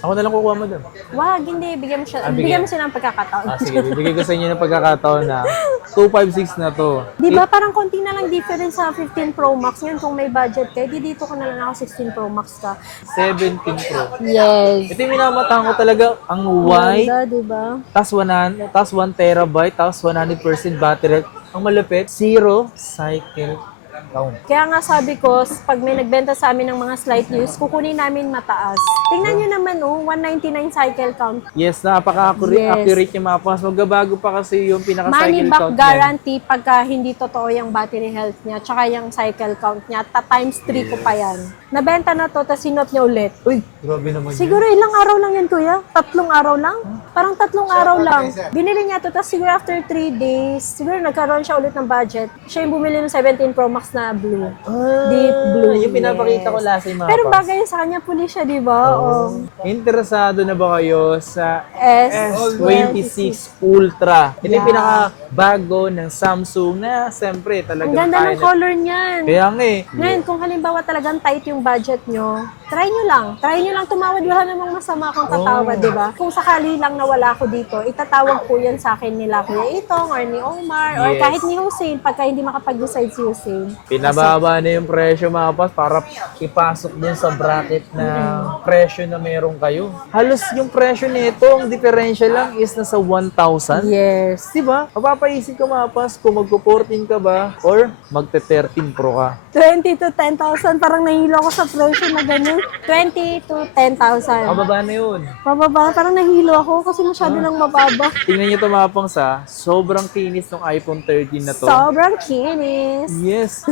Ako na lang kukuha mo dun. Wag, hindi. Bigyan mo siya, Ah, bigyan bigyan. mo siya ng pagkakataon. Sige, bibigay ko sa inyo ng pagkakataon na 256 na to. Di ba parang konti na lang difference sa 15 Pro Max ngayon kung may budget ka. Di dito ka na lang ako 16 Pro Max ka. 17 Pro. Yes. Ito yung minamatahan ko talaga, ang white, Ganda, di ba? tas 1 terabyte, tas 100% battery. Ang malupit, zero cycle count. Kaya nga sabi ko, pag may nagbenta sa amin ng mga slight use, kukunin namin mataas. Tingnan nyo naman, 199 cycle count. Yes, napaka-accurate Yes. accurate yung mapas. Magbabago pa kasi yung Money pinaka-cycle back count niyan. guarantee pagka hindi totoo yung battery health niya, tsaka yung cycle count niya, times 3 ko pa yan. Nabenta na to, tapos sinot niya ulit. Uy, grabe naman yun. Siguro ilang araw lang yan, kuya? 3 araw lang? Parang 3 araw lang. Binili niya to, tapos siguro after 3 days, siguro nagkaroon siya ulit ng budget. Siya yung bumili ng 17 Pro Max na blue. Deep blue. Yung pinapakita yes. ko last yung mapas. Pero bagay sa kanya, puli siya, di ba? Oh. Interesado na ba kayo sa S26 S26 Ultra? Ito yung pinaka-bago ng Samsung na siyempre talagang Ang ganda kaya ng color niyan. Kaya nga eh. Ngayon, kung halimbawa talagang tight yung budget nyo, try nyo lang. Try nyo lang tumawad. Wala namang masama kung tatawad, di ba? Kung sakali lang na wala ko dito, itatawag po yan sa akin nila Kuya Itong or ni Omar or Yes. kahit ni Hussein pagka hindi makapag-decide si Hussein. Pinababa na yung presyo mga pas para ipasok din sa bracket na presyo na meron kayo. Halos yung presyo nito, ang differential lang is nasa 1,000. Yes. Diba? Mapapaisip ka mga pas kung magpo-14 ka ba or magte-13 Pro ka. 20 to 10,000. Parang nahilo ako sa presyo na ganun. 20 to 10,000. Kababa na yun. Pababa. Parang nahilo ako kasi masyado nang mababa. Tingnan nyo ito mga pangs ha. Sobrang kinis ng iPhone 13 na to. Sobrang kinis. Yes.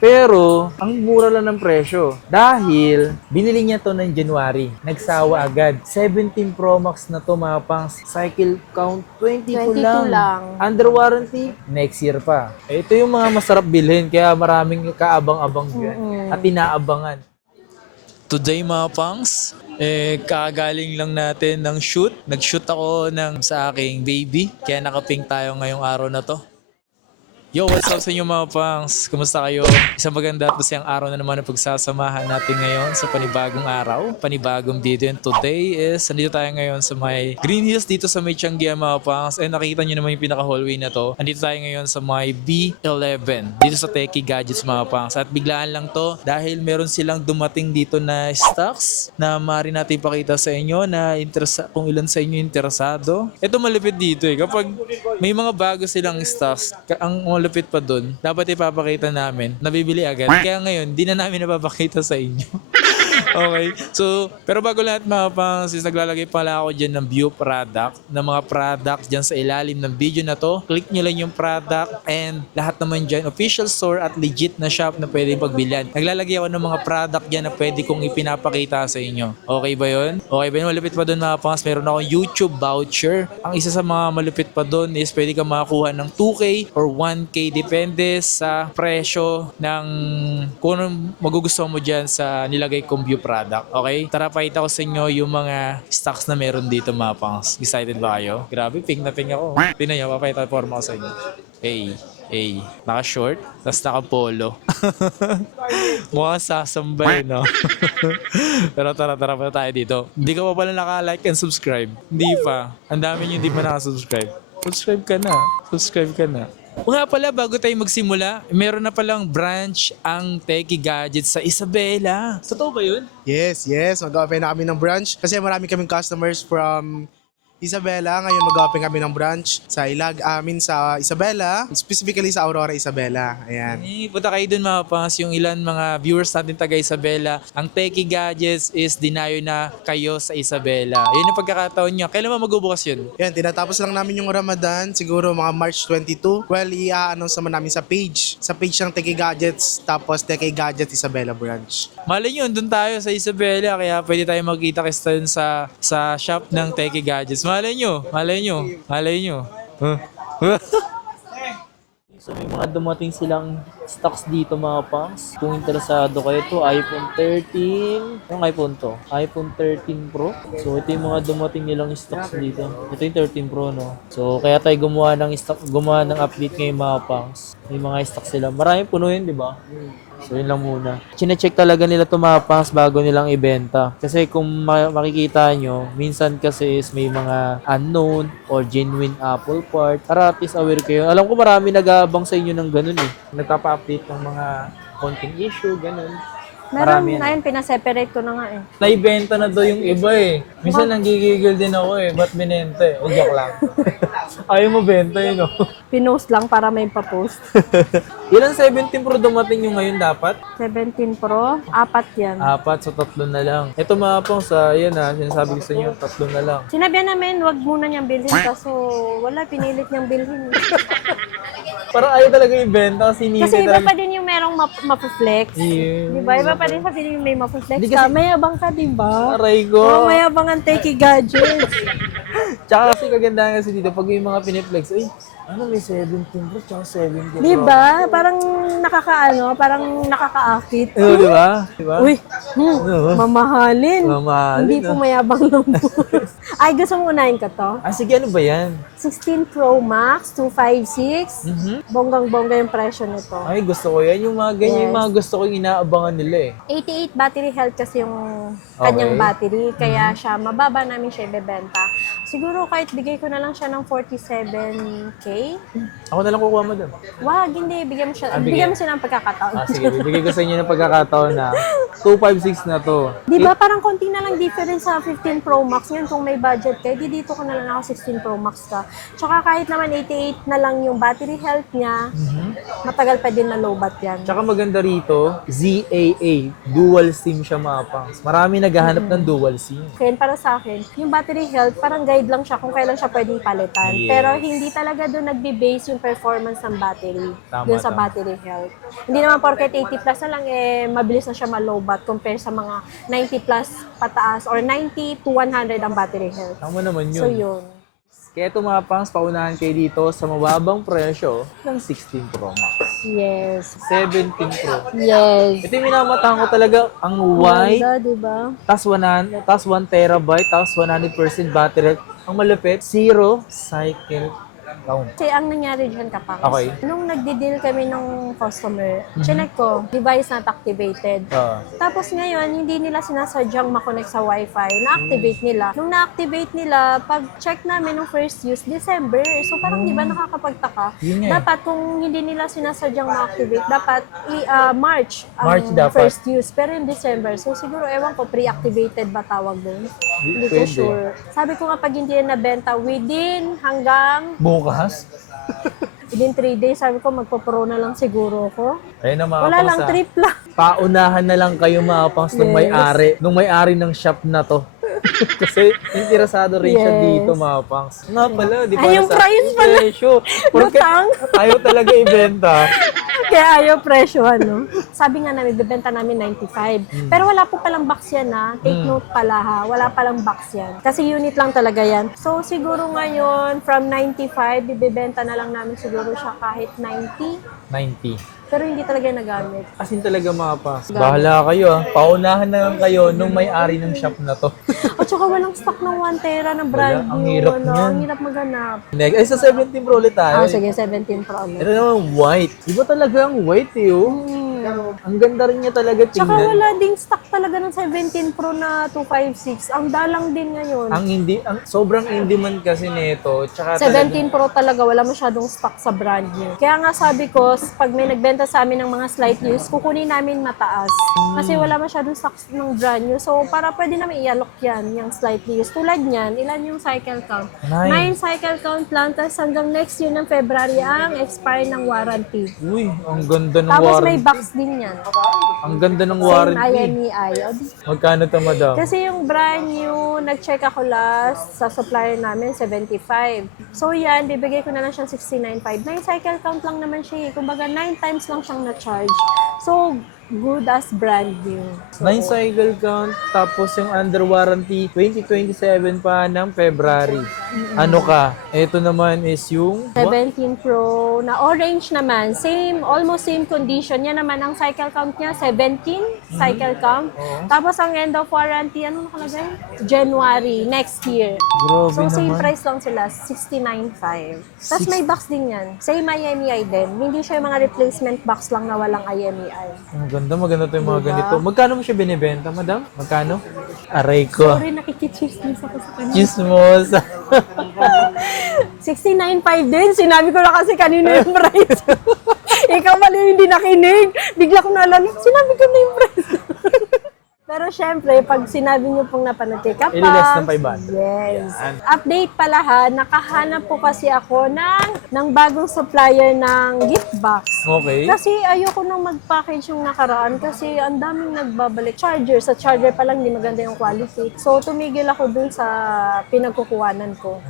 Pero, ang mura lang ng presyo. Dahil, binili niya to ng January. Nagsawa agad. 17 Pro Max na to mga pangs. Cycle count 22 22 lang. Under warranty, next year pa. Ito yung mga masarap bilhin. Kaya maraming kaabang-abang yan. At inaabangan. Today mga pangs, kagaling lang natin ng shoot. Nag-shoot ako sa aking baby. Kaya nakapink tayo ngayong araw na to. Yo, what's up sa inyo mga pangs? Kumusta kayo? Isang maganda at masayang araw na naman ang pagsasamahan natin ngayon sa panibagong araw, panibagong video. And today is, nandito tayo ngayon sa may Green Hills dito sa may Tianguia mga pangs. And nakikita nyo naman yung pinaka-hallway na to. Nandito tayo ngayon sa may B11, dito sa Techie Gadgets mga pangs. At biglaan lang to dahil meron silang dumating dito na stocks na maaari natin ipakita sa inyo na kung ilan sa inyo interesado. Ito malupit dito eh. Kapag may mga bago silang stocks, ang malupit pa dun, dapat ipapakita namin, nabibili agad. Kaya ngayon, di na namin napapakita sa inyo. Okay. So, pero bago lahat mga pangs, naglalagay pala ako dyan ng view product, ng mga product dyan sa ilalim ng video na to. Click nyo lang yung product and lahat naman dyan, official store at legit na shop na pwede pagbilian. Naglalagay ako ng mga product dyan na pwede kong ipinapakita sa inyo. Okay ba yun? Okay ba yun? Malupit pa dun mga pangs, meron akong YouTube voucher. Ang isa sa mga malupit pa dun is pwede ka makakuha ng 2K or 1K depende sa presyo ng kung anong magugustuhan mo dyan sa nilagay kong view product. Okay? Tara, pakita ko sa inyo yung mga stocks na meron dito mga pangs. Excited ba kayo? Grabe, pink na pink ako. Tingnan nyo, papakita ko forma ko sa inyo. Hey, naka-short, tapos naka-polo. Mukhang sasambay, no? Pero tara pa tayo dito. Hindi ka pa pala naka-like and subscribe. Hindi pa. Ang dami nyo hindi pa naka-subscribe. Subscribe ka na. Nga pala, bago tayo magsimula, meron na palang branch ang Techie Gadgets sa Isabela. Totoo ba yun? Yes. Mag-open na kami ng branch kasi marami kaming customers from Isabela. Ngayon mag-open kami ng branch sa sa Isabela, specifically sa Aurora, Isabela. Ayan. Punta kayo dun mga pangs, yung ilan mga viewers natin taga Isabela. Ang Techie Gadgets is dinayo na kayo sa Isabela. Yun yung pagkakataon nyo. Kailan ba magbubukas yun? Yan, tinatapos lang namin yung Ramadan, siguro mga March 22. Well, i-announce naman namin sa page ng Techie Gadgets, tapos Techie Gadgets Isabela branch. Malay nyo, dun tayo sa Isabela. Kaya pwede tayo magkita kasi sa shop ng Techie Gadgets. Malay nyo. Huh? So may mga dumating silang stocks dito mga pangs. Kung interesado kayo to, iPhone 13. Yung iPhone to? iPhone 13 Pro. So ito yung mga dumating nilang stocks dito. Ito yung 13 Pro, no? So kaya tayo gumawa ng update ngayon mga pangs. May mga stocks sila. Maraming puno yun, di ba? So yun lang muna. Chine-check talaga nila tumapas bago nilang ibenta. Kasi kung makikita nyo, minsan kasi is may mga unknown or genuine apple part. Para at least aware kayo. Alam ko marami nag-aabang sa inyo ng ganun eh. Nagpapa-update ng mga konting issue, ganun. Meron Marami yan. na yun, pinaseparate ko na nga eh. Naibenta na daw yung iba eh. Minsan nanggigigil din ako eh. Ba't binenta eh? O, joke lang. Ayaw mo benta yun oh. Pinost lang para may pa-post. Ilan 17 Pro dumating yung ngayon dapat? 17 Pro, 4 yan. 4, so 3 na lang. Ito mga pong sa, yan ha, sinasabi ko sa inyo, 3 na lang. Sinabihan namin, wag muna niyang bilhin kaso wala, pinilit niyang bilhin. Parang ayaw talaga ibenta kasi hindi Kasi iba talaga. pa din yung merong mapuflex. Yeah. Di ba? Iba pa din sa feeling yung may mapuflex Hindi ka. kasi- Mayabang ka, di ba? Aray Oh, ko. mayabang ang takey gadgets. Tsaka kasi kagandahan kasi dito, pag yung mga piniplex, ay, ano may 17 Pro, tsaka 17 Pro. Di ba? Parang parang nakakaakit. Di ba? Di ba? Uy, mamahalin. Mamahalin, Hindi po mayabang ng buhos. Ay, gusto mo unahin ka to? Ah, sige, ano ba yan? 16 Pro Max, 256. Mhm. Bonggang-bongga yung presyo nito. Ay, gusto ko yan. Yung mga ganyan, yung mga gusto ko yung inaabangan nila eh. 88 battery health kasi yung kanyang Okay. battery. Kaya siya, mababa namin siya ibebenta. Siguro kahit bigay ko na lang siya ng 47K. Ako na lang kukuha mo doon. Wag, hindi. Bigyan mo siya. bigyan. Bigyan mo siya ng pagkakataon. Ah, sige, bibigay ko sa inyo ng pagkakataon na 256 na to. Di ba parang konti na lang difference sa 15 Pro Max ngayon kung may budget ka, di dito ko na lang ako 16 Pro Max ka. Tsaka kahit naman 88 na lang yung battery health niya, matagal pa din na lowbat yan. Tsaka maganda rito, ZAA, dual SIM siya mga pangs. Marami naghahanap ng dual SIM. Kaya para sa akin, yung battery health, parang guide lang siya kung kailan siya pwedeng palitan. Yes. Pero hindi talaga doon nagbe-base yung performance ng battery. Tama, Doon sa tama. battery health. Hindi naman porket 80 plus na lang, mabilis na siya malowbat compare sa mga 90 plus pataas or 90 to 100 ang battery health. Tama naman So yun. yun. Kaya ito mga pangs, paunahan kayo dito sa mababang presyo ng 16 Pro Max. Yes. 17 Pro. Yes. Ito yung minamatahan ko talaga, ang white, Ganda, diba? tas 1 terabyte, tas 100% battery. Ang malupit, zero cycle count. Kasi ang nangyari dyan kapag, Okay. nung nagdi-deal kami ng customer, chinek ko, device not activated. Tapos ngayon, hindi nila sinasadyang makonect sa Wi-Fi. Na-activate nila. Nung na-activate nila, pag check namin ng first use, December. So parang di ba nakakapagtaka? Yun nga eh. Dapat kung hindi nila sinasadyang ma-activate, dapat March ang March dapat. first use. Pero yung December, so siguro ewan ko, pre-activated ba tawag doon? Hindi ko Pwede. sure. Sabi ko nga pag hindi yan nabenta within hanggang Bukas? within 3 days, sabi ko magpo-pro na lang siguro ko. Ayun na mga Wala pangs, lang, ah. trip lang. Paunahan na lang kayo mga pangs nung may-ari ng shop na to. Kasi interesado rin siya Yes. dito mga pangs. Nga pala, di ba? Ay, yung price pala. Presyo. Porque Lutang. ayaw talaga ibenta. Kaya ayaw presyo, ano? Sabi nga namin, bibenta namin 95. Pero wala po palang box yan, ha? Take note pala, ha? Wala palang box yan. Kasi unit lang talaga yan. So, siguro ngayon, from 95, bibenta na lang namin siguro siya kahit 90. 90. Pero hindi talaga nagamit. As in talaga mga pangs. Bahala kayo ah. Paunahan na lang kayo nung may-ari ng shop na to. At saka walang stock ng 1 tera na brand Wala, ang new. hirap ano? niyan. Ang hirap maghanap. Next, ay sa 17 Pro ulit tayo. Ah, sige, 17 Pro ulit. Ito naman white. Iba talaga ang white eh oh. Ang ganda rin niya talaga Tsaka tingnan. wala ding stock talaga ng 17 Pro na 256. Ang dalang din ngayon. Sobrang indie man kasi nito. Tsaka 17 Pro talaga, wala masyadong stock sa brand new. Kaya nga sabi ko, pag may nagbenta sa amin ng mga slight use, kukunin namin mataas. Kasi wala masyadong stock ng brand new. So, para pwede namin i-alok yan, yung slight use. Tulad niyan, ilan yung cycle count? 9 cycle count lang, tapos hanggang next year ng February ang expire ng warranty. Uy, ang ganda ng Tapos may warranty. box din yan. Ang ganda ng Same warranty. IMEI. O, di- Magkano to, madam? Kasi yung brand new, nag-check ako last sa supplier namin, 75. So yan, bibigay ko na lang siyang 69.5. 9 cycle count lang naman siya eh. Kumbaga 9 times lang siyang na-charge. So, good as brand new. So, 9 cycle count, tapos yung under warranty, 2027 pa ng February. Ano ka? Ito naman is yung 17 Pro na orange naman, almost same condition. Yan naman ang cycle count niya, 17 cycle count. Tapos ang end of warranty, ano nakalagay? January, next year. Grabe So same naman. price lang sila, 69.5. Tapos may box din yan. Same IMEI din. Hindi siya yung mga replacement box lang na walang IMEI. Ang ganda, maganda to yung mga ganito. Magkano mo siya binibenta, madam? Magkano? Aray ko. Sorry, nakikichismis ako sa kanya. Chismos. 69.5 din. Sinabi ko na kasi kanina yung price. Ikaw pala yung hindi nakinig. Bigla ko naalala, sinabi ko na yung price. Pero syempre, pag sinabi niyo pong napanood kay Kapang, Ili-less ng 500. yes. Yan. Update pala ha, nakahanap po kasi ako ng bagong supplier ng gift box. Okay. Kasi ayoko nang mag-package yung nakaraan kasi ang daming nagbabalik. Sa charger pa lang, hindi maganda yung quality. So, tumigil ako dun sa pinagkukuhanan ko.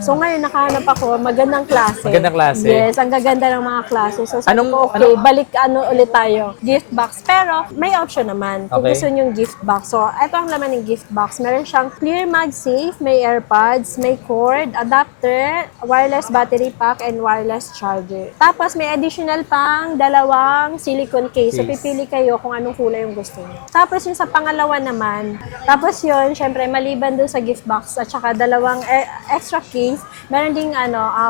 So, ngayon nakahanap ako, magandang klase. Magandang klase. Yes, ang gaganda ng mga klase. So, sabi ko, okay, balik ulit tayo. Gift box. Pero, may option naman. Kung Okay. gusto yung gift box. So, ito ang laman ng gift box. Meron siyang clear MagSafe, may AirPods, may cord, adapter, wireless battery pack, and wireless charger. Tapos, may additional pang dalawang silicone case. So, Case. pipili kayo kung anong kulay yung gusto niyo. Tapos, yung sa pangalawa naman, tapos yun, syempre, maliban dun sa gift box at saka dalawang extra case, meron ding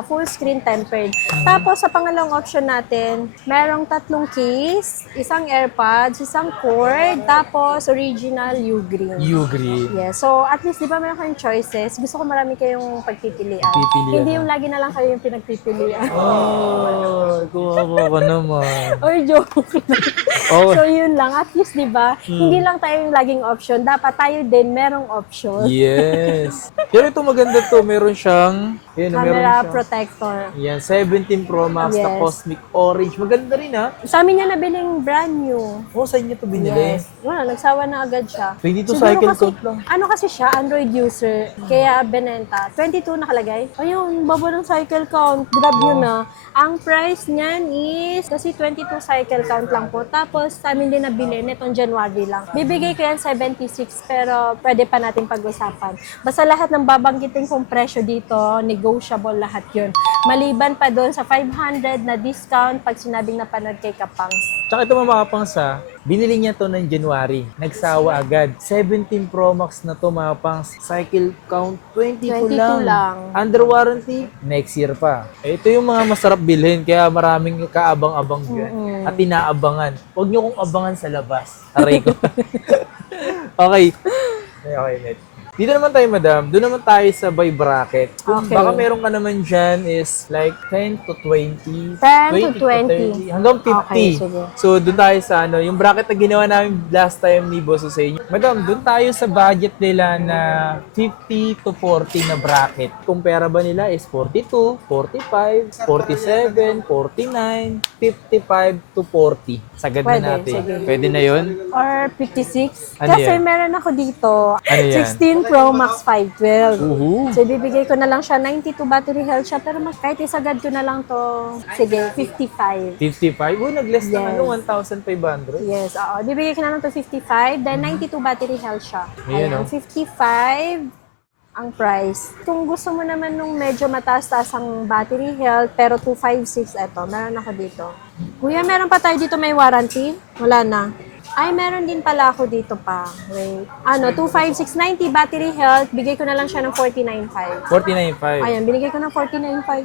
full screen tempered. Tapos, sa pangalawang option natin, merong 3 case, isang AirPods, isang cord, tapos original U-Green. U-green. Yes. So, at least, di ba meron kayong choices? Gusto ko marami kayong pagpipilian. Pipilian Hindi na. yung lagi na lang kayo yung pinagpipilian. Oh, kuha ka naman. Or joke lang. Oh. So, yun lang. At least, di ba, hindi lang tayo yung laging option. Dapat tayo din merong option. Yes. Pero ito maganda to. Meron siyang, meron Camera siyang, protector. yan, 17 Pro Max na Yes. Cosmic Orange. Maganda rin ha. Sa amin niya nabiling brand new. Oh, saan niyo to binili? Yes. Wala, nagsawa na agad siya. 22 Siguro cycle kasi, count lang. ano kasi siya, Android user, kaya benenta. 22 nakalagay. Ayun, baba ng cycle count. Grab yun na. Ang price niyan is, kasi 22 cycle count lang po. Tapos, sa amin din nabili, netong January lang. Bibigay ko yan 76, pero pwede pa natin pag-usapan. Basta lahat ng babanggitin kong presyo dito, negotiable lahat yun. Maliban pa doon sa 500 na discount pag sinabing napanood kay Kapangs. Tsaka ito mga pangs ha, binili niya to ng January. Nagsawa agad. 17 Pro Max na to mga pangs. Cycle count 22 lang. 22 lang. Under warranty, next year pa. Ito yung mga masarap bilhin, kaya maraming kaabang-abang yan. At inaabangan. Huwag niyo kong abangan sa labas. Aray ko. Okay. Okay, net. Dito naman tayo, madam. Doon naman tayo sa by bracket. Kung Okay. baka meron ka naman dyan is like 10 to 20. 10 to 30, 20. hanggang 50. Okay, sige. So, doon tayo sa yung bracket na ginawa namin last time ni Boss sa inyo. Madam, doon tayo sa budget nila na 50 to 40 na bracket. Kumpara ba nila is 42, 45, 47, 49, 55 to 40. Sagad Pwede, na natin. sige. Pwede na yun? Or 56. Ano Kasi yan? meron ako dito, Ano yan? 16 Pro Max 512. Uhu. So, ibibigay ko na lang siya, 92 battery health siya, pero kahit isagad ko na lang to, sige, 55. 55? Uy, nag-less ng Yes. 1,500. Yes, oo. Bibigay ko na lang to 55, then 92 battery health siya. Ayan, oh. 55 ang price. Kung gusto mo naman nung medyo mataas-taas ang battery health, pero 256, eto, meron ako dito. Kuya, meron pa tayo dito may warranty? Wala na. Ay, meron din pala ako dito pa. Wait. 25690 battery health. Bigay ko na lang siya ng 495. 49.5. Ayan, binigay ko ng 495.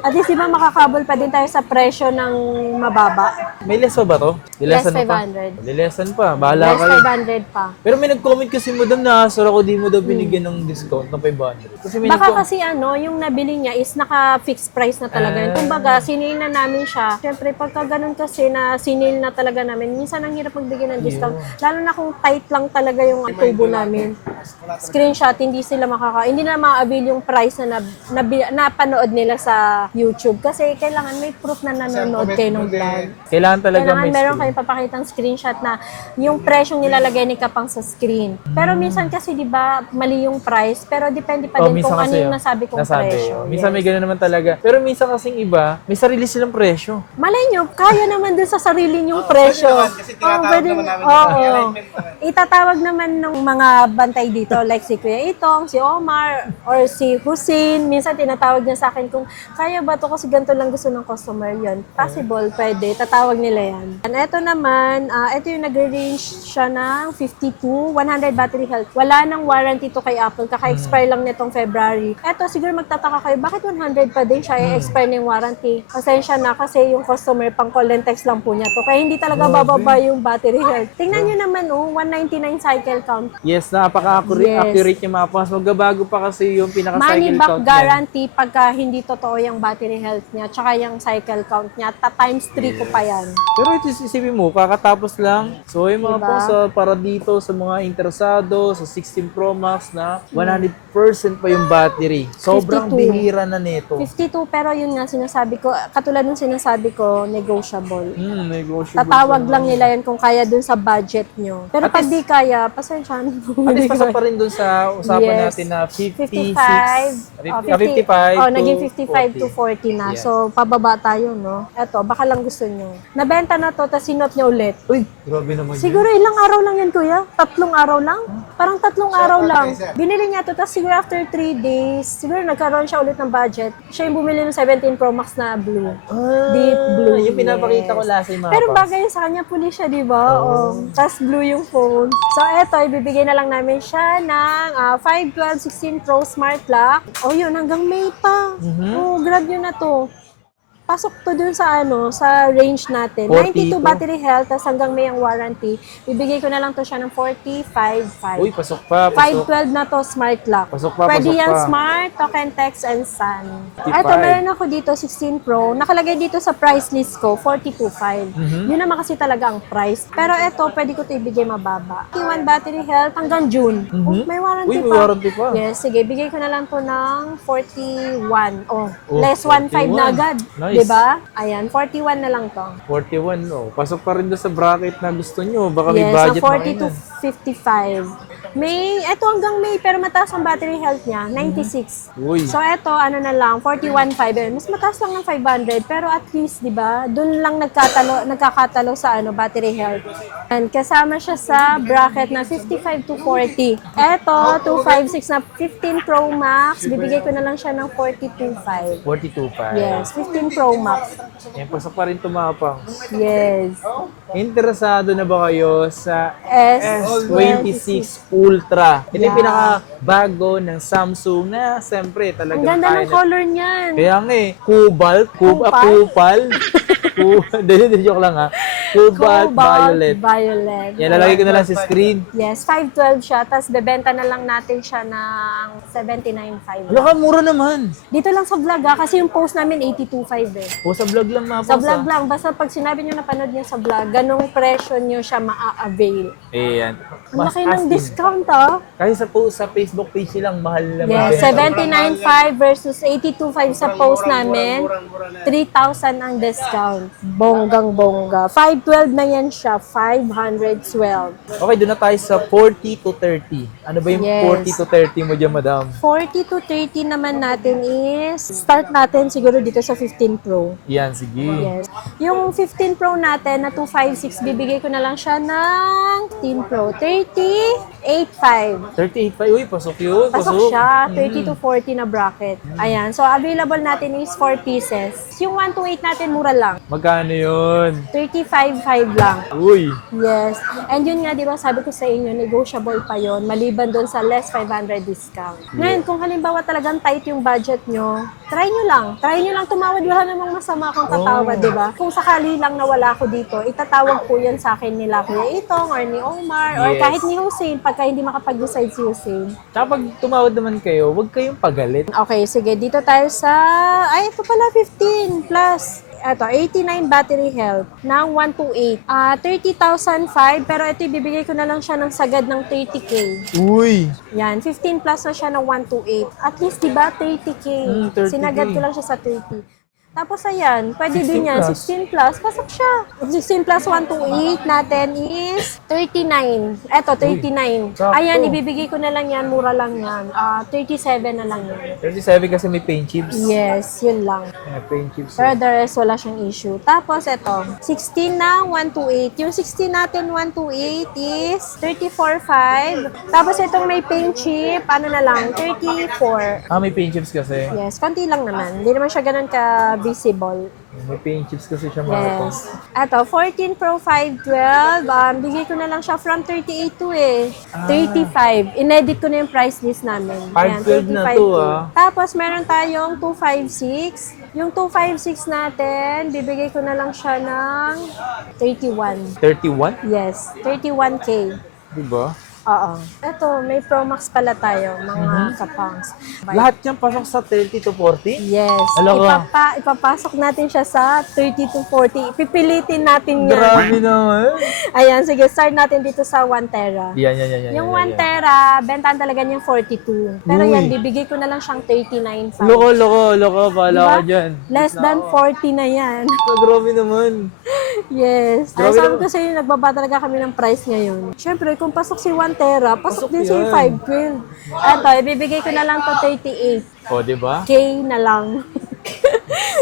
At least, di ba makakabol pa din tayo sa presyo ng mababa? May less pa ba to? Less Lilesan pa? 500. Lilesan pa. Bahala Less kayo. 500 pa. Pero may nag-comment kasi madam na asar ako di mo daw binigyan ng discount ng 500. Kasi may Baka nag-comment. kasi yung nabili niya is naka-fixed price na talaga yun. Kumbaga, sinil na namin siya. Siyempre, pagka ganun kasi na sinil na talaga namin, minsan ang hirap magbigay ng discount. Lalo na kung tight lang talaga yung tubo namin. Screenshot, hindi na ma-avail yung price na napanood nila sa sa YouTube. Kasi kailangan may proof na nanonood kayo ng vlog. Kailangan talaga Kailangan may meron screen. kayong papakitang screenshot na yung presyong nilalagay ni Kapang sa screen. Pero minsan kasi, di ba, mali yung price, pero depende pa din minsan kung ano kasi, yung nasabi kong presyo. Minsan may gano'n naman talaga. Pero minsan kasing iba, may sarili silang presyo. Malay nyo, kaya naman din sa sarili nyong presyo. Kasi tinatawag naman namin yung alignment naman. Itatawag naman ng mga bantay dito, like si Kuya Itong, si Omar, or si Hussein. Minsan tinatawag niya sa akin kung kaya ba to kasi ganito lang gusto ng customer yun. Possible, pwede. Tatawag nila yan. And ito naman, ito yung nag-range siya ng 52, 100 battery health. Wala nang warranty to kay Apple. Kaka-expire lang nitong February. Ito, siguro magtataka kayo, bakit 100 pa din siya i-expire na yung warranty? Pasensya na kasi yung customer pang call and text lang po niya to. Kaya hindi talaga bababa yung battery health. Tingnan nyo naman, 199 cycle count. Yes, napaka-accurate yung mga pangas. Magbabago pa kasi yung Money pinaka-cycle back count niya. guarantee pagka hindi totoo yung battery health niya, tsaka yung cycle count niya, times 3 ko pa yan. Pero ito isipin mo, kakatapos lang. So yung mga Diba? pangas, para dito sa mga interesado, sa 16 Pro Max na 100% pa yung battery. Sobrang 52. bihira na nito. 52, pero yun nga sinasabi ko, katulad ng sinasabi ko, negotiable. Negotiable. Tatawag lang nila yan kung kaya dun sa budget nyo. Pero At pag di kaya, pasensya na po. At least pasok pa rin dun sa usapan Yes. natin na 56, 55 55 naging to 55 to 40 na. Yes. So, pababa tayo, no? Eto, baka lang gusto nyo. Nabenta na to, tapos sinot nyo ulit. Uy, grabe naman yun. Siguro ilang araw lang yan, kuya? 3 araw lang? Parang 3 araw lang. Binili niya to, tapos siguro after 3 days, siguro nagkaroon siya ulit ng budget. Siya yung bumili ng 17 Pro Max na blue. Deep blue. Yung pinapakita ko yes. last yung mga Pero pass. bagay sa kanya, puli siya, di ba? Oh. Tapos blue yung phone. So, eto, ibibigay na lang namin siya ng 512 16 Pro Smart Lock. Oh, yun, hanggang May pa. Oh, grab nyo na to. Pasok to dun sa sa range natin. 92 42. battery health, tapos hanggang may ang warranty. Bibigay ko na lang to siya ng 45.5. Uy, pasok pa, pasok. 512 na to, smart lock. Pasok pa, Pwede pasok yan pa. smart, token text, and sun. 55. Ito, meron ako dito, 16 Pro. Nakalagay dito sa price list ko, 42.5. Yun naman kasi talaga ang price. Pero ito, pwede ko to ibigay mababa. 51 battery health hanggang June. Oh, may warranty Uy, may pa. warranty pa. Yes, sige, bigay ko na lang to ng 41. Oh, Oh, less 1.5 na 41. agad. Nice. Diba? Ayan, 41 na lang to. 41, oh. Pasok pa rin doon sa bracket na gusto nyo. Baka may Yes, budget sa 40 na to 55. May, eto hanggang May, pero mataas ang battery health niya, 96. Uy. So eto, ano na lang, 41.5. Mas mataas lang ng 500, pero at least, di ba, dun lang nagkakatalo sa battery health. And kasama siya sa bracket na 55 to 40. Eto, 256 na 15 Pro Max, bibigay ko na lang siya ng 42.5. 42.5. Yes, 15 Pro Max. Yan, pasok pa rin tumapang. Yes. Interesado na ba kayo sa S26 S26 Ultra? Ito yung Yeah. pinaka-bago ng Samsung na siyempre Ang talagang ganda kaya ng color niyan. Kaya nga eh, Cobalt, Kupal. Hindi, joke lang ha. Cobalt Violet. Violet. Yan, lalagay ko na lang sa screen. Yes, 512 siya. Tapos bebenta na lang natin siya ng 79.5. Wala ka, mura naman. Dito lang sa vlog kasi yung post namin 82.5 eh. O sa vlog lang mga Sa vlog lang. Basta pag sinabi nyo napanood nyo sa vlog, ganong presyo nyo siya maa-avail. Ayan. Ang laki ng discount Kasi sa Facebook page nilang mahal na Yes, mabenta. 79.5 versus 82.5 sa post namin. 3,000 ang discount. Bonggang-bongga. 512 na yan siya. 512. Okay, doon na tayo sa 40 to 30. Ano ba yung Yes. 40 to 30 mo dyan, madam? 40 to 30 naman natin is, start natin siguro dito sa 15 Pro. Yan, sige. Yes. Yung 15 Pro natin na 256, bibigay ko na lang siya ng 15 Pro. 38.5. 38.5. Uy, pasok yun. Pasok siya, 30 to 40 na bracket. Ayan. So, available natin is 4 pieces. Yung 128 natin, mura lang. Magkano yun? 35.5 lang. Uy. Yes. And yun nga, di ba, sabi ko sa inyo, negotiable pa yon maliban doon sa less 500 discount. Ngayon, kung halimbawa talagang tight yung budget nyo, try nyo lang. Try nyo lang tumawad. Wala namang masama kung tatawad, di ba? Kung sakali lang na wala ako dito, itatawag po yan sa akin nila Kuya Itong or ni Omar or Yes. kahit ni Hussein pagka hindi makapag-decide si Hussein. Tsaka pag tumawad naman kayo, huwag kayong pagalit. Okay, sige. Dito tayo sa... Ay, ito pala, 15 plus. eto, 89 battery health ng 128. 30,005, pero ito ibibigay ko na lang siya ng sagad ng 30K. Uy! Yan, 15 plus na siya ng 128. At least, di ba, 30K. 30K. Sinagad ko lang siya sa 30. Tapos ayan, pwede 16 din yan, plus. 16 plus, pasok siya. 16 plus 128 natin is 39. Eto, 39. Sakto. Ayan, ibibigay ko na lang yan, mura lang yan. 37 na lang yan. 37 kasi may paint chips. Yes, yun lang. Paint chips. Pero the rest, wala siyang issue. Tapos, eto, 16 na 128. Yung 16 natin 128 is 34.5. Tapos, itong may paint chip, ano na lang, 34. May paint chips kasi. Yes, konti lang naman. Hindi naman siya ganun ka-visible. May paint chips kasi siya mga Yes. Eto, 14 Pro 512. Bigay ko na lang siya from 38 to 35. Inedit ko na yung price list namin. 512 na 35 to, to. Tapos, meron tayong 256. Yung 256 natin, bibigay ko na lang siya ng 31. 31? Yes, 31K. Diba? Oo. Eto, may Pro Max pala tayo, mga kapangs. Lahat yan pasok sa 30 to 40? Yes. Alam ko. Ipapasok natin siya sa 30 to 40. Pipilitin natin yan. Grabe naman. Ayan, sige, start natin dito sa 1 tera. Yan. Yung 1 tera, bentahan talaga niyang 42. Pero Uy. yan, bibigay ko na lang siyang 39.5. Loko. Pala ko dyan. Less than 40 na yan. Grabe naman. Yes. Ay, Grabe sabi naman. ko sa'yo, nagbaba talaga kami ng price ngayon. Siyempre, kung pasok si 1 tera, pasok Pasok din si yan. 512. Eto, ibibigay ko na lang to 38. O, diba? K na lang.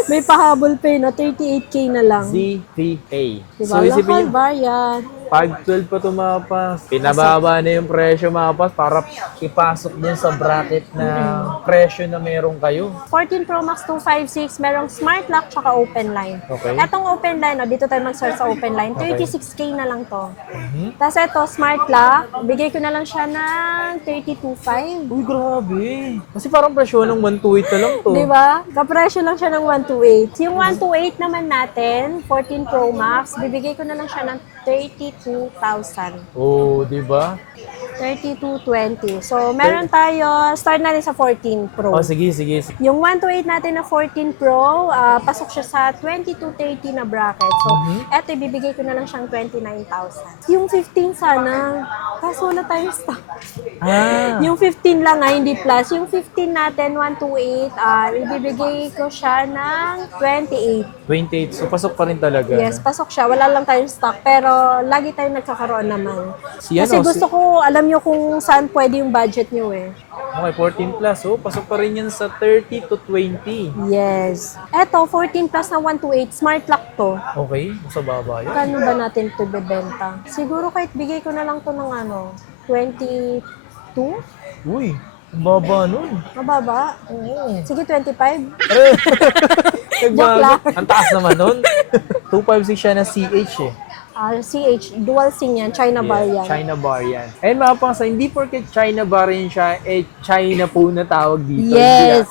May pahabol pa yun, no? 38K na lang. ZPA. Diba? So, isipin Local nyo, variant. 512 pa tumapas. Pinababa na yung presyo mapas para ipasok din sa bracket na presyo na meron kayo. 14 Pro Max 256, merong smart lock tsaka open line. Okay. Etong open line, dito tayo mag-search sa open line, Okay. 36K na lang to. Mhm. Tapos eto, smart lock, bigay ko na lang siya ng 32.5. Uy, grabe. Kasi parang presyo ng 128 na lang to. Di ba? Kapresyo lang siya ng 128. Yung 128 naman natin, 14 Pro Max, bibigay ko na lang siya ng 32,000. Oh, di ba? 3220. So, meron tayo, start natin sa 14 Pro. Oh, sige. Yung 128 natin na 14 Pro, pasok siya sa 2230 na bracket. So, eto, ibibigay ko na lang siyang 29,000. Yung 15 sana, kaso wala tayong stock. Yung 15 lang hindi plus. Yung 15 natin, 128, ibibigay ko siya ng 28. 28. So, pasok pa rin talaga. Yes, pasok siya. Wala lang tayong stock. Pero, lagi tayong nagkakaroon naman. Si Kasi ano, gusto ko, alam nyo kung saan pwede yung budget nyo eh. Okay, 14 plus. Oh, pasok pa rin yan sa 30 to 20. Yes. Eto, 14 plus na 128, smart lock to. Okay, sa baba yun. Kano ba natin ito bebenta? Siguro kahit bigay ko na lang to ng 22? Uy, ang baba nun. Mababa? Oo. Sige, 25. Nagbago. lang. Ang taas naman nun. 256 siya na CH eh. CH, dual SIM yan, China bar yan. China bar yan. And mga pangsa, hindi porket China bar yan siya, China po na tawag dito. Yes.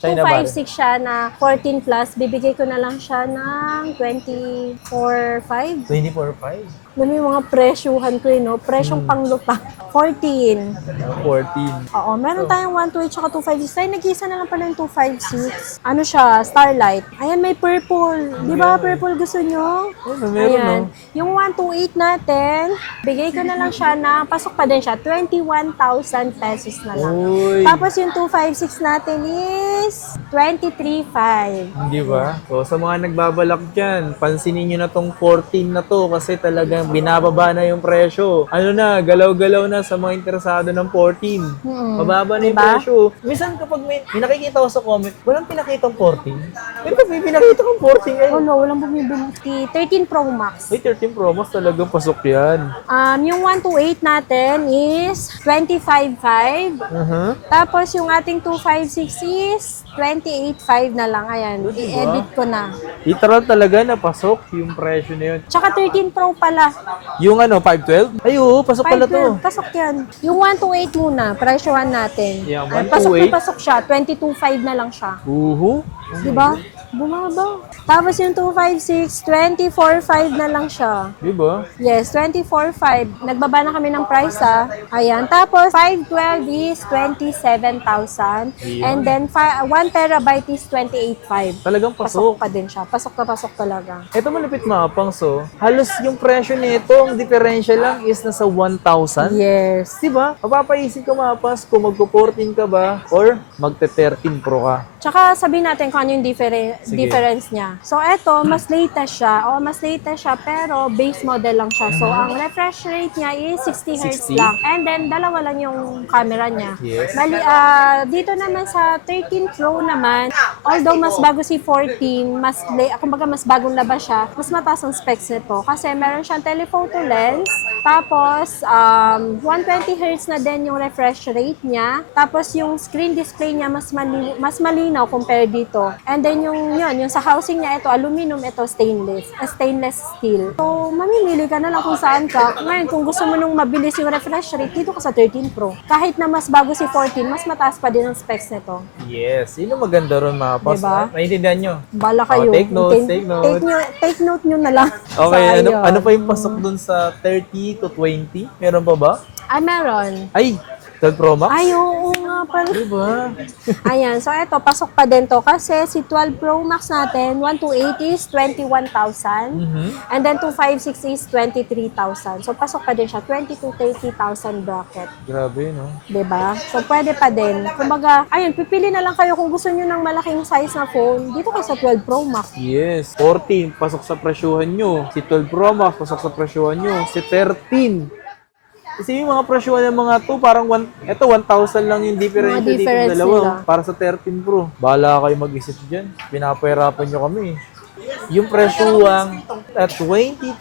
China bar. 256 siya na 14 plus, bibigay ko na lang siya ng 24.5. 24.5. Alam mo yung mga presyuhan ko no? Presyong panglutang. 14. 14. Oo, meron tayong 128 tsaka 256. Ay, nag-isa na lang pala yung 256. Ano siya? Starlight. Ayan, may purple. Di ba purple gusto nyo? Meron Ayan. no? Yung 128 natin, bigay ko na lang siya na, pasok pa din siya, 21,000 pesos na lang. Uy. Tapos yung 256 natin is 23,500. Hindi ba? So, sa mga nagbabalak dyan, pansinin nyo na tong 14 na to kasi talagang binababa na yung presyo. Ano na, galaw-galaw na sa mga interesado ng 14. Mababa na yung Diba? presyo. Minsan kapag may nakikita ko sa comment, walang pinakitang 14. Pero kapag may pinakita kong 14 ngayon, Oh no, walang bumibili. 13 Pro Max. may 13 Pro Max talagang pasok yan. Yung 128 natin is 25,500. Tapos yung ating 256 is 28,500 na lang. Ayan, i-edit ko na. Literal talaga na pasok yung presyo na yun. Tsaka 13 Pro pala. Yung 512? Ay, oo, pasok pala to. 512, pasok yan. Yung 128 muna, presyohan natin. Yung Ay, pasok na 128? pasok siya, 22,500 na lang siya. Uhu. Di ba? Bumaba. Tapos yung 256, 24.5 na lang siya. Di ba? Yes, 24.5. Nagbaba na kami ng price Ayan. Tapos 512 is 27,000. And then 1 terabyte is 28.5. Talagang Pasok pasok. pa din siya. Pasok na pasok talaga. Ito malupit mga pangs, oh. Halos yung presyo nito, ang differential lang is nasa 1,000. Yes. Diba? Mapapaisip ka mga pangs kung magpo-14 ka ba or magte-13 Pro ka. Tsaka sabihin natin kung ano yung Sige. difference niya. So, eto, mas latest siya. Mas latest siya, pero base model lang siya. So, ang refresh rate niya is 60 Hz 60? lang. And then, dalawa lang yung camera niya. Yes. Bali, dito naman sa 13 Pro naman, although mas bago si 14, kumbaga mas bagong labas siya, mas mataas ang specs nito. Kasi meron siyang telephoto lens, tapos 120 Hz na din yung refresh rate niya. Tapos yung screen display niya mas malinaw compare dito. And then yung sa housing niya, ito aluminum, ito stainless steel. So mamimili ka na lang kung saan ka. Ngayon kung gusto mo nung mabilis yung refresh rate, dito ka sa 13 Pro. Kahit na mas bago si 14, mas mataas pa din ang specs nito. Yes. Yun ang maganda ron mga pangs. Diba? Naiintindihan nyo? Bala kayo. Take notes, take notes. Take note nyo na lang. Okay, Sa ano, ayun. ano pa yung pasok dun sa 30 to 20? Meron pa ba? Ay, meron. Ay, 12 Pro Max? Ay, oo nga pala. Diba? Ayan, so eto, pasok pa din to kasi si 12 Pro Max natin, 128 is 21,000. And then 256 is 23,000. So pasok pa din siya, 20 to 30,000 bracket. Grabe, no? 'Di ba? So pwede pa din. Kumbaga, ayun, pipili na lang kayo kung gusto niyo ng malaking size na phone, dito kayo sa 12 Pro Max. Yes. 14, pasok sa presyuhan nyo. Si 12 Pro Max, pasok sa presyuhan nyo. Si 13. Kasi yung mga presyuhan ng mga to, parang 1,000 lang yung difference Mga dito difference ng dalawa. nila. Para sa 13 Pro. Bahala kayo mag-isip dyan. Pinapahirapan nyo kami. Yung presyuhan at 20,000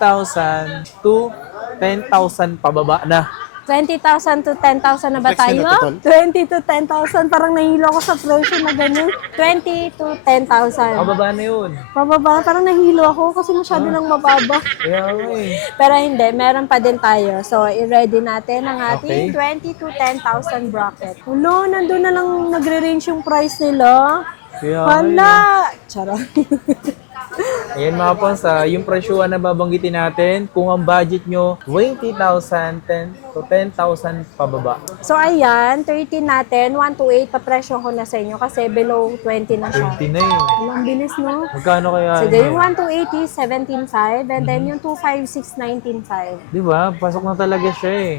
to 10,000 pababa na. 20,000 to 10,000 na ba Flex tayo? nyo na to, tol. 20 to 10,000. Parang nahilo ako sa presyo na ganun. 20 to 10,000. Pababa na yun. Mababa, parang nahilo ako kasi masyado nang mababa. Kaya nga eh. Pero hindi, meron pa din tayo. So, i-ready natin ang ating Okay. 20 to 10,000 bracket. Ulo, nandun na lang nagre-range yung price nila. Kaya nga eh. Hala! Charot. Ayan mga pons, yung presyuhan na babanggitin natin, kung ang budget nyo, 20,000 to 10,000 pababa. So, ayan, 13 natin, 128, papresyo ko na sa inyo kasi below 20 na siya. 20 na yun. Ang bilis, no? Magkano kaya? Sige, ano? yung 128 is 17.5 and then yung 256, 19.5. Di ba? Pasok na talaga siya eh.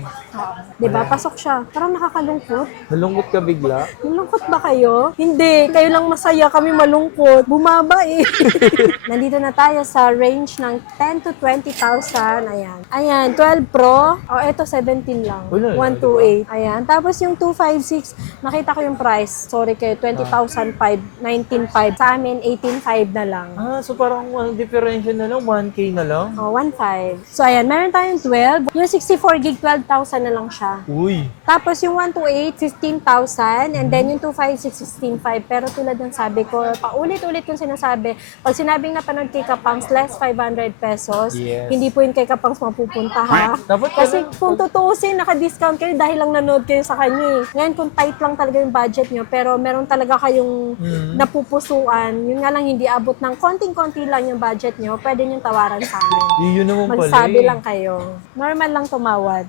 Diba? Pasok siya. Parang nakakalungkot. Nalungkot ka bigla. Malungkot ba kayo? Hindi. Kayo lang masaya. Kami malungkot. Bumaba eh. Nandito na tayo sa range ng 10 to 20,000. Ayan. Ayan. 12 Pro. O, eto 17 lang. Wala, 128. Ayan. Tapos yung 256, nakita ko yung price. Sorry kayo. 20,005. 19,500. Sa amin, 18,500 na lang. Ah, so parang differential na lang, 1K na lang? O, 1,500. So, ayan. Meron tayong 12. Yung 64 gig, 12,000 na lang siya. Uy! Tapos yung 128, 15,000. And then yung 256, 16,500. Pero tulad ng sabi ko, paulit-ulit kong sinasabi, pag sinabing napanood kay Kapangs, less 500 pesos, Yes. hindi po yun kay Kapangs mapupunta ha. Dapat Kasi ganun. kung tutuusin, naka-discount kayo dahil lang nanood kayo sa kanya eh. Ngayon kung tight lang talaga yung budget nyo, pero meron talaga kayong napupusuan, yun nga lang hindi abot ng konting-konti lang yung budget nyo, pwede nyo tawaran sa amin. Yun naman pala Magsabi eh. lang kayo. Normal lang tumawad.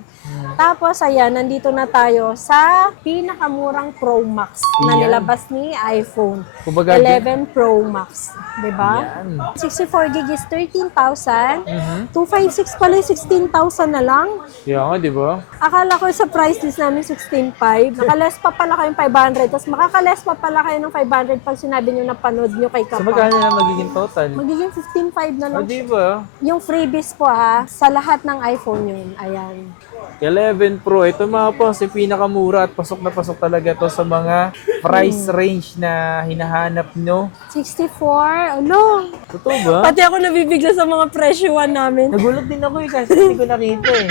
Tapos, ayan, nandito na tayo sa pinakamurang Pro Max na Yan. nilabas ni iPhone. Kumbaga, 11 Pro Max. Diba? Yan. 64 gig is 13,000. 256 pala, 16,000 na lang. Kaya nga, di ba? Akala ko sa price list namin 16,500. Nakaless pa pala kayong 500. Tapos makakaless pa pala kayo ng 500 pag sinabi nyo na panood nyo kay So Kapag. magkano na magiging total? Magiging 15,500 na O, lang. di ba? Yung freebies po ha, sa lahat ng iPhone yun. Ayan. 11 Pro. Ito mga po, si pinakamura at pasok na pasok talaga to sa mga price range na hinahanap nyo. 64? Ano? Totoo ba? Pati ako nabibigla sa mga presyuan namin. Nagulat din ako eh kasi hindi ko nakita eh.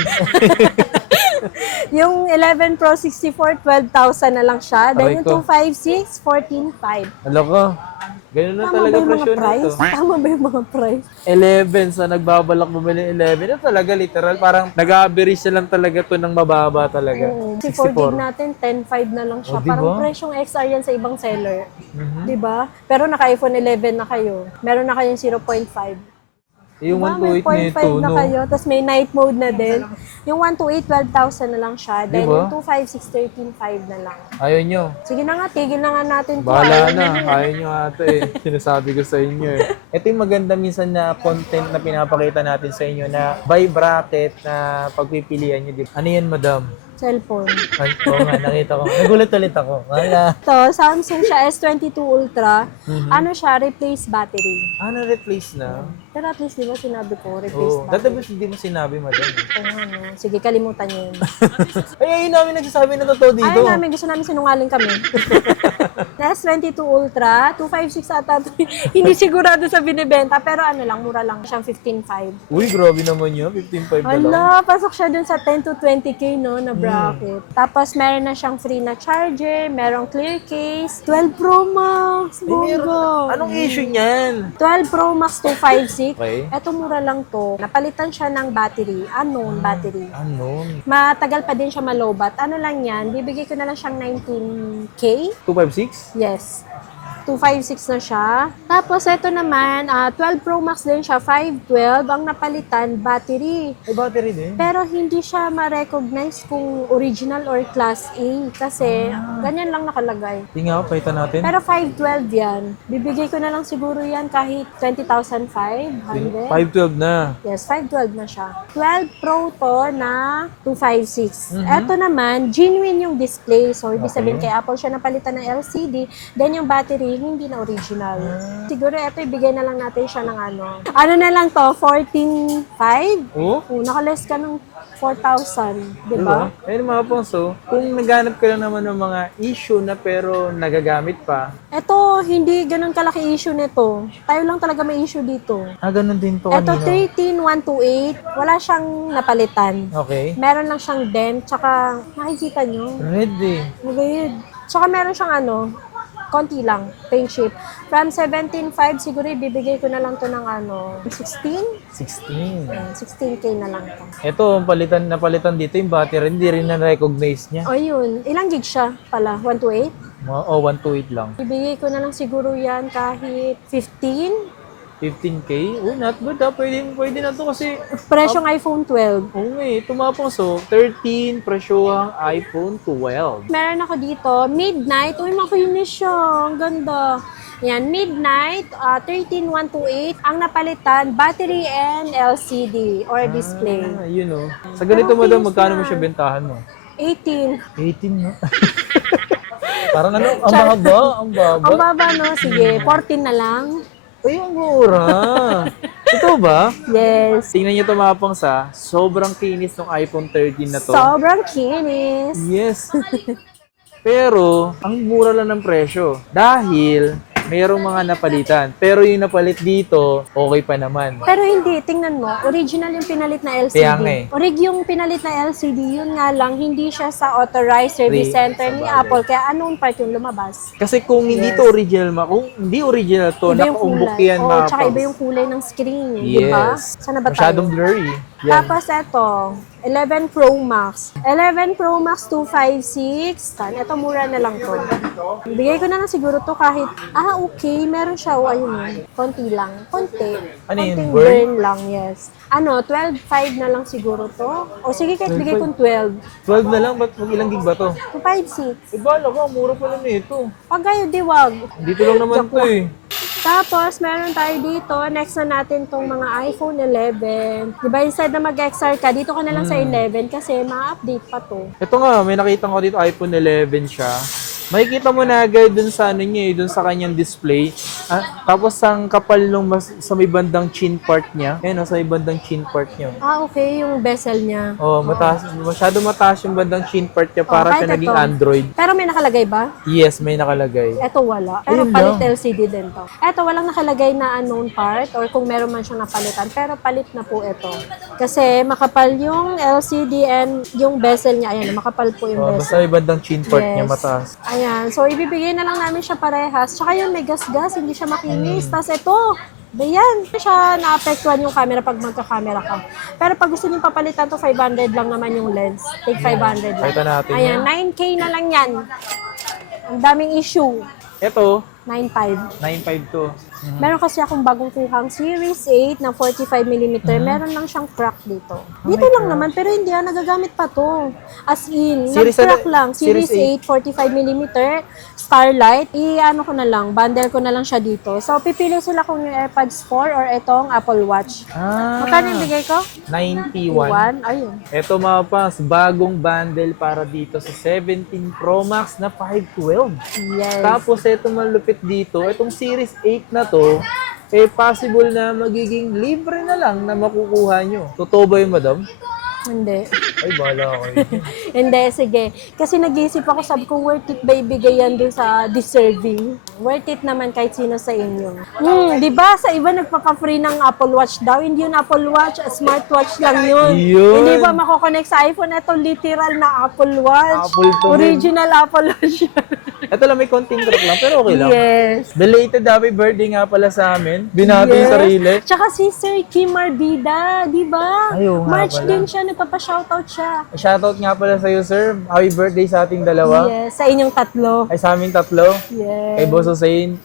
Yung 11 Pro 64, 12,000 na lang siya. Then Aray yung ko. 256, 14,500. Alam ko, ganun na Tama talaga ba yung mga presyo price? nito. Tama ba yung mga price? 11 sa nagbabalak bumili ng 11. Ito talaga literal, parang nag-average na lang talaga to ng mababa talaga. Oo. 64 gig natin, 10,500 na lang siya. O, diba? Parang presyong XR yan sa ibang seller. Diba? Pero naka-iPhone 11 na kayo. Meron na kayong 0.5. Yung Diba? May 128 nito, 0.5 na no? kayo. Tapos may night mode na din. Yung 128, 12,000 na lang siya. Then Diba? yung 256, 13,500 na lang. Ayaw nyo. Sige na nga, tigil na nga natin to. Bahala Ayaw na. na. Ayaw nyo ate eh. Sinasabi ko sa inyo eh. Ito yung maganda minsan na content na pinapakita natin sa inyo na by bracket na pagpipilian nyo. Ano yan, madam? Cellphone. Ay, oo nga, nakita ko. Nagulat ulit ako. Wala. Ito, Samsung siya S22 Ultra. Ano siya, replace battery. Ano replace na? Pero at least, di ba sinabi ko, replace Oo. battery. Dati ba hindi mo sinabi, madam? Oo nga, no. Sige, kalimutan niyo yun. Ay, ayun namin nagsasabi na totoo dito. Ayaw namin, gusto namin sinungaling kami. S22 Ultra, 256 ata. Hindi sigurado sa binibenta, pero ano lang, mura lang. Siyang 15,500. Uy, grabe naman yun. 15.5 na lang. Hala, pasok siya dun sa 10 to 20k, no, na bracket. Tapos, meron na siyang free na charger, merong clear case, 12 Pro Max, bongga. Anong issue niyan? 12 Pro Max 256. Okay. Eto, mura lang to. Napalitan siya ng battery, unknown battery. Ano? Matagal pa din siya malobat. Ano lang yan, bibigay ko na lang siyang 19k. 256? Yes. 256 na siya. Tapos, ito naman, 12 Pro Max din siya, 512. Ang napalitan, battery. May battery din. Pero hindi siya ma-recognize kung original or class A. Kasi, ganyan lang nakalagay. Hindi nga, palitan natin. Pero 512 yan. Bibigay ko na lang siguro yan kahit 20,500. 512 na. Yes, 512 na siya. 12 Pro to na 256. Ito naman, genuine yung display. So, ibig sabihin kay Apple siya napalitan ng LCD. Then yung battery, hindi na original. Siguro ito, ibigay na lang natin siya ng ano. Ano na lang to? 14,500? Oh? Oh, nakaless ka ng 4,000. Diba? Ayun mga ponso, kung naghanap ka lang naman ng mga issue na pero nagagamit pa, Ito, hindi ganun kalaki issue nito. Tayo lang talaga may issue dito. ganun din to Ito, kanina. 13128. Wala siyang napalitan. Okay. Meron lang siyang dent, tsaka nakikita nyo. Red eh. Magayod. Tsaka meron siyang ano, konti lang, paint chip. From 17.5, siguro ibibigay ko na lang to ng ano, 16? 16. 16k na lang to. Ito, napalitan dito yung battery, hindi rin na-recognize niya. O yun, ilang gig siya pala? 128? 128 lang. Ibigay ko na lang siguro yan kahit 15? 15K? Oh, not good ha. Pwede na to kasi, Presyong iPhone 12. tumapang so, 13, presyohang iPhone 12. Meron ako dito, Midnight. Uy, makinis siya. Ang ganda. Yan, Midnight, 13128. Ang napalitan, battery and LCD or display. Yun oh. Sa ganito Pero madam, case magkano mo na. siya bentahan mo? 18. 18 no? Parang ano, ang baba, ang baba. Ang baba, no? Sige, 14 na lang. Ay, ang mura. Ito ba? Yes. Tingnan niyo tumapang sa sobrang kinis ng iPhone 13 na to. Sobrang kinis. Yes. Pero, ang mura lang ng presyo. Dahil, mayroong mga napalitan. Pero yung napalit dito, okay pa naman. Pero hindi, tingnan mo, original yung pinalit na LCD. Kaya nga eh. Orig yung pinalit na LCD, yun nga lang, hindi siya sa authorized service center ni Apple. Kaya anong part yung lumabas? Kasi kung hindi to original, kung hindi original to, Iba yung nakaumbok kulay. yan Oo, mga tsaka iba paps. yung kulay ng screen, di ba? Yes. Sana ba tayo? Masyadong blurry. Yan. Tapos eto, 11 Pro Max. 11 Pro Max 256. Ito mura na lang to. Bigay ko na lang siguro to kahit, okay, meron siya. Ayun konti lang. Konti. Ano yun, Konting burn? burn lang, yes. 12.5 na lang siguro to. O sige, kahit bigay kong 12. 12 na lang, ba't ilang gig ba to? 256. Bala ka, mura pala nito. Pag kayo, diwag. Dito lang naman to eh. Tapos, meron tayo dito. Next na natin tong mga iPhone 11. Diba, instead na mag-XR ka, dito ka na lang sa 11 kasi ma-update pa to. Ito nga, may nakita ko dito iPhone 11 siya. Makikita mo na agad dun sa ano niya, dun sa kanyang display. Tapos ang kapal nung sa may bandang chin part niya. Ayun, sa may bandang chin part niya. Okay, yung bezel niya. Oh, mataas, masyado mataas yung bandang chin part niya para kahit siya naging ito. Android. Pero may nakalagay ba? Yes, may nakalagay. Eto wala. Pero Ayun palit lang. LCD din to. Eto, walang nakalagay na unknown part or kung meron man siyang napalitan. Pero palit na po ito. Kasi makapal yung LCD and yung bezel niya. Ayan, makapal po yung Oh, bezel. basta may bandang chin part niya Yes. mataas. Ayan. So, ibibigay na lang namin siya parehas. Tsaka yung may gas-gas, hindi siya makinis. Tapos ito, bayan. Hindi siya naapektuhan yung camera pag magka-camera ka. Pero pag gusto niyo papalitan to 500 lang naman yung lens. Take 500 lang. Pakita natin Ayan, yan. 9K na lang yan. Ang daming issue. Ito, 9.5. 9.5 to. Meron kasi akong bagong kuhang Series 8 na 45mm. Meron lang siyang crack dito. Dito lang naman, pero hindi nagagamit pa to. As in, Series nag-crack ano? lang. Series Series 8, 45mm, Starlight. I-ano ko na lang, bundle ko na lang siya dito. So, pipili sila kung yung AirPods 4 or itong Apple Watch. Magkano yung bigay ko? 91. 1. Ayun. Ito mga pangs, bagong bundle para dito sa 17 Pro Max na 512. Yes. Tapos ito malupit dito, itong Series 8 na to, possible na magiging libre na lang na makukuha nyo. Totoo ba yun, madam? Hindi. Ay, bahala kayo. Hindi, sige. Kasi nag-iisip ako, sabi ko, worth it ba ibigay yan dun sa deserving? Worth it naman kahit sino sa inyo. Di ba sa iba nagpaka-free ng Apple Watch daw? Hindi yun Apple Watch, smartwatch lang yun. Yun. Hindi ba makokonect sa iPhone? Ito literal na Apple Watch. Apple to, Original Apple Watch. Ito lang, may konting crack lang, pero okay lang. Yes. Belated happy birthday nga pala sa amin. Binati yung sarili. Tsaka si Sir Kim Marbida, di ba? Ay, oo nga March pala. din siya, nagpapa-shoutout siya. Shoutout nga pala sa'yo, sir. Happy birthday sa ating dalawa. Yes, sa inyong tatlo. Ay, sa aming tatlo. Yes. Kay Boss Hussein,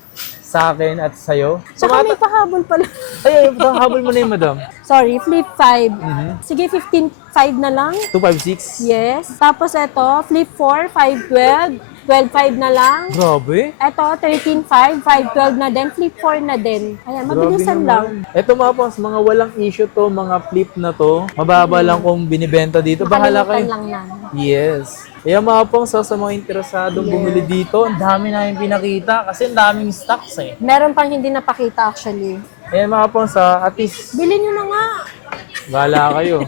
sa akin at sa'yo. Tsaka may pahabol pala. Ay, habol mo na yun, madam. Sorry, flip 5. Sige, 15.5 na lang. 256. Yes. Tapos ito, flip 4, 5.12. 12.5 na lang. Grabe. Ito, 13.5, 5.12 na din. Flip 4 na din. Ayan, mabilisan lang. Ito mga pangs, mga walang issue to, mga flip na to. Mababa lang kung binibenta dito. Bahala Makalimutan kayo. lang namin. Yes. Kaya mga pangs, sa mga interesadong bumili dito, ang dami namin pinakita kasi ang daming stocks eh. Meron pang hindi napakita actually. Kaya mga pangs, at least, Bilhin nyo na nga. bahala kayo.